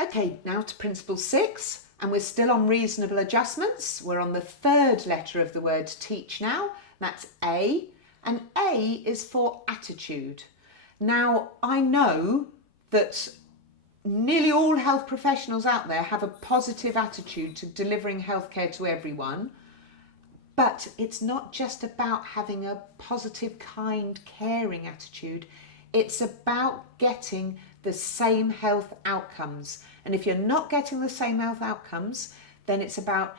Okay, now to principle 6, and we're still on reasonable adjustments. We're on the third letter of the word teach now. That's A, and A is for attitude. Now, I know that nearly all health professionals out there have a positive attitude to delivering healthcare to everyone, but it's not just about having a positive, kind, caring attitude. It's about getting the same health outcomes. And if you're not getting the same health outcomes, then it's about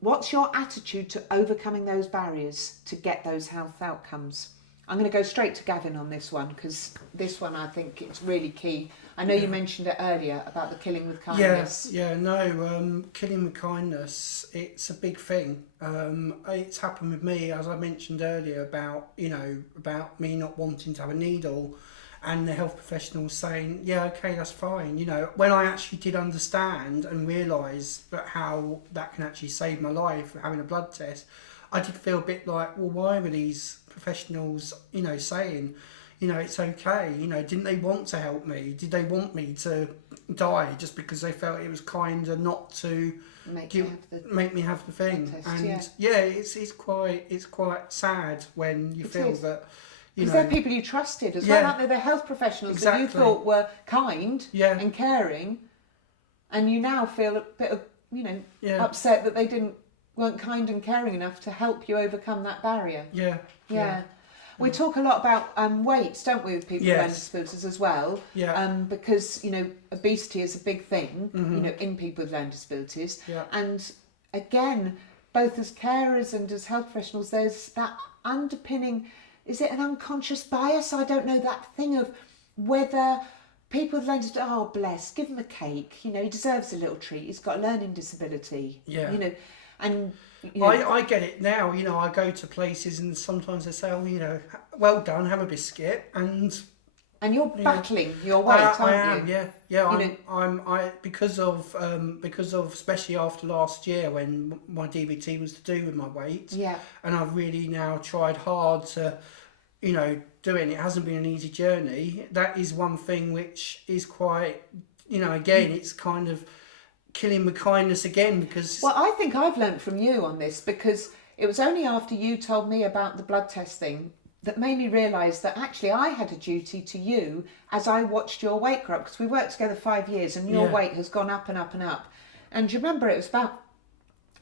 what's your attitude to overcoming those barriers to get those health outcomes. I'm going to go straight to Gavin on this one, because this one I think it's really key. I know you mentioned it earlier about the killing with kindness. Killing with kindness, it's a big thing. It's happened with me, as I mentioned earlier, about me not wanting to have a needle, and the health professional saying, yeah, okay, that's fine. When I actually did understand and realise that how that can actually save my life, having a blood test, I did feel a bit like, well, why were these professionals, saying, it's okay, didn't they want to help me? Did they want me to die just because they felt it was kinder not to make me have the thing? Test, and it's quite sad when you feel that, because they're people you trusted as well, aren't they? They're health professionals that you thought were kind and caring, and you now feel a bit of, upset that they weren't kind and caring enough to help you overcome that barrier. Yeah. We talk a lot about weights, don't we, with people with learning disabilities as well? Because, obesity is a big thing, in people with learning disabilities. And again, both as carers and as health professionals, there's that underpinning, is it an unconscious bias? I don't know, that thing of whether people with learning disabilities, oh, bless, give him a cake, he deserves a little treat, he's got a learning disability. And I get it now. I go to places and sometimes they say, "Oh, well done, have a biscuit." And you're battling your weight, aren't you? I'm because of especially after last year when my DVT was to do with my weight. And I've really now tried hard to, do it. It hasn't been an easy journey. That is one thing which is quite, again, it's kind of killing with kindness again, because... Well, I think I've learnt from you on this, because it was only after you told me about the blood test thing that made me realise that actually I had a duty to you as I watched your weight grow up, because we worked together 5 years and your weight has gone up and up and up. And do you remember, it was about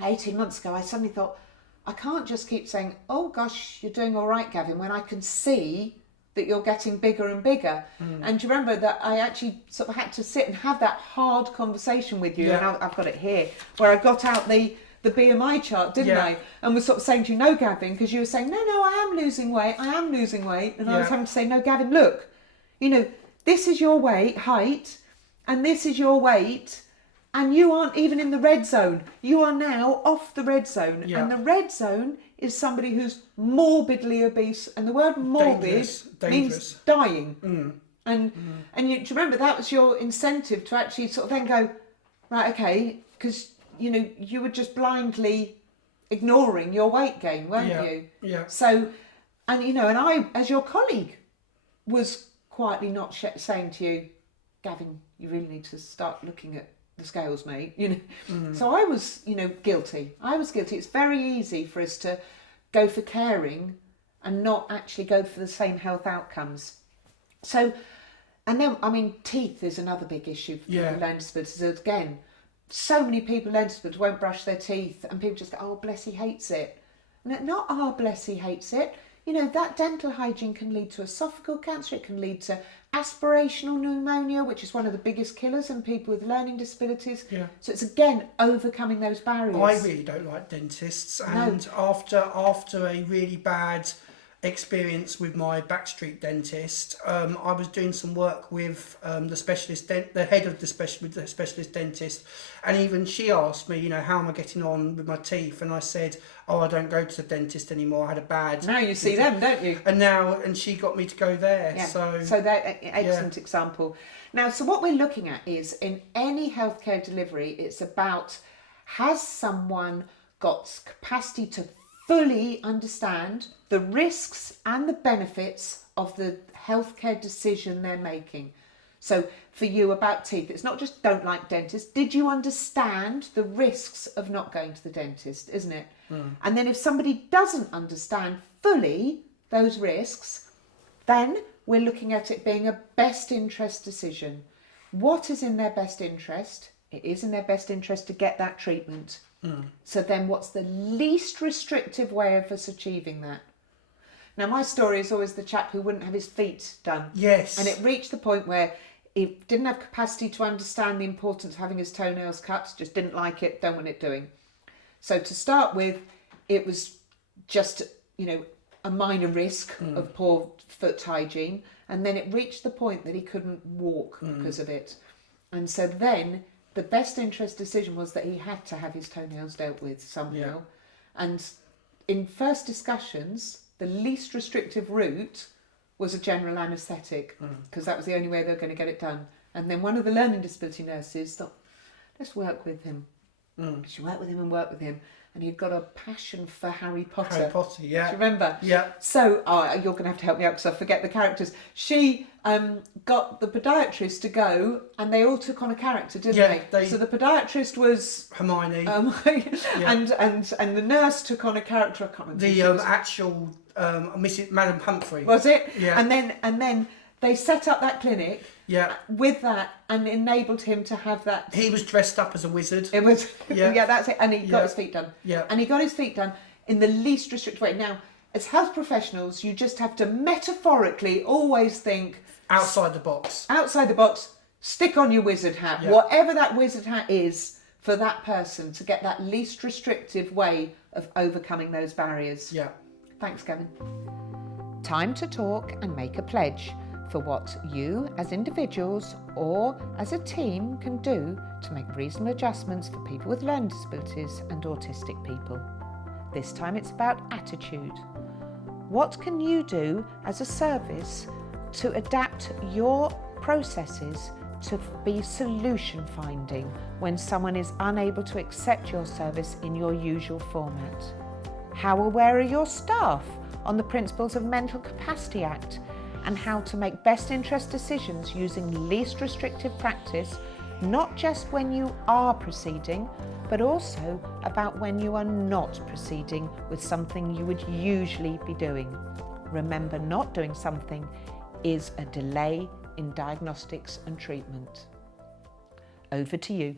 18 months ago, I suddenly thought, I can't just keep saying, oh gosh, you're doing all right, Gavin, when I can see that you're getting bigger and bigger. And do you remember that I actually sort of had to sit and have that hard conversation with you, and I've got it here, where I got out the BMI chart, didn't I? And was sort of saying to you, no, Gavin, because you were saying, no, I am losing weight, and I was having to say, no, Gavin, look, this is your height, and this is your weight, and you aren't even in the red zone. You are now off the red zone. And the red zone is somebody who's morbidly obese, and the word morbid means dying. And do you remember that was your incentive to actually sort of then go, right, okay, because you were just blindly ignoring your weight gain, weren't you? So, and and I, as your colleague, was quietly not saying to you, Gavin, you really need to start looking at the scales, mate. So I was, guilty. It's very easy for us to go for caring and not actually go for the same health outcomes. So, and then, teeth is another big issue for people with learning disabilities. Again, so many people with learning disabilities won't brush their teeth, and people just go, oh, bless, he hates it. And not, oh, bless, he hates it. That dental hygiene can lead to esophageal cancer. It can lead to aspirational pneumonia, which is one of the biggest killers in people with learning disabilities. So it's, again, overcoming those barriers. I really don't like dentists. And after a really bad experience with my backstreet dentist, I was doing some work with the head of the specialist dentist, and even she asked me, how am I getting on with my teeth? And I said, oh, I don't go to the dentist anymore. I had a bad... Now you see them, don't you? And she got me to go there. So that excellent example. Now, so what we're looking at is, in any healthcare delivery, it's about, has someone got capacity to fully understand the risks and the benefits of the healthcare decision they're making? So for you about teeth, it's not just don't like dentists. Did you understand the risks of not going to the dentist, isn't it? And then if somebody doesn't understand fully those risks, then we're looking at it being a best interest decision. What is in their best interest? It is in their best interest to get that treatment. So then what's the least restrictive way of us achieving that? Now, my story is always the chap who wouldn't have his feet done. Yes. And it reached the point where he didn't have capacity to understand the importance of having his toenails cut, just didn't like it, don't want it doing. So to start with, it was just, a minor risk of poor foot hygiene. And then it reached the point that he couldn't walk because of it. And so then the best interest decision was that he had to have his toenails dealt with somehow. Yeah. And in first discussions, the least restrictive route was a general anaesthetic, because that was the only way they were going to get it done. And then one of the learning disability nurses thought, let's work with him. She worked with him and worked with him. And he'd got a passion for Harry Potter. Harry Potter, yeah. Do you remember? Yeah. So, you're going to have to help me out because I forget the characters. She got the podiatrist to go, and they all took on a character, didn't they? So the podiatrist was Hermione. And the nurse took on a character. I can't remember. The actual Mrs. Madam Humphrey. Was it? Yeah. And then they set up that clinic. Yeah. With that, and enabled him to have that. He was dressed up as a wizard. It was. Yeah. Yeah, that's it. And he got his feet done. Yeah. And he got his feet done in the least restrictive way. Now, as health professionals, you just have to metaphorically always think outside the box. Outside the box. Stick on your wizard hat, Yeah. whatever that wizard hat is for that person, to get that least restrictive way of overcoming those barriers. Yeah. Thanks, Gavin. Time to talk and make a pledge for what you as individuals or as a team can do to make reasonable adjustments for people with learning disabilities and autistic people. This time it's about attitude. What can you do as a service to adapt your processes to be solution finding when someone is unable to accept your service in your usual format? How aware are your staff on the principles of Mental Capacity Act and how to make best interest decisions using least restrictive practice, not just when you are proceeding, but also about when you are not proceeding with something you would usually be doing. Remember, not doing something is a delay in diagnostics and treatment. Over to you.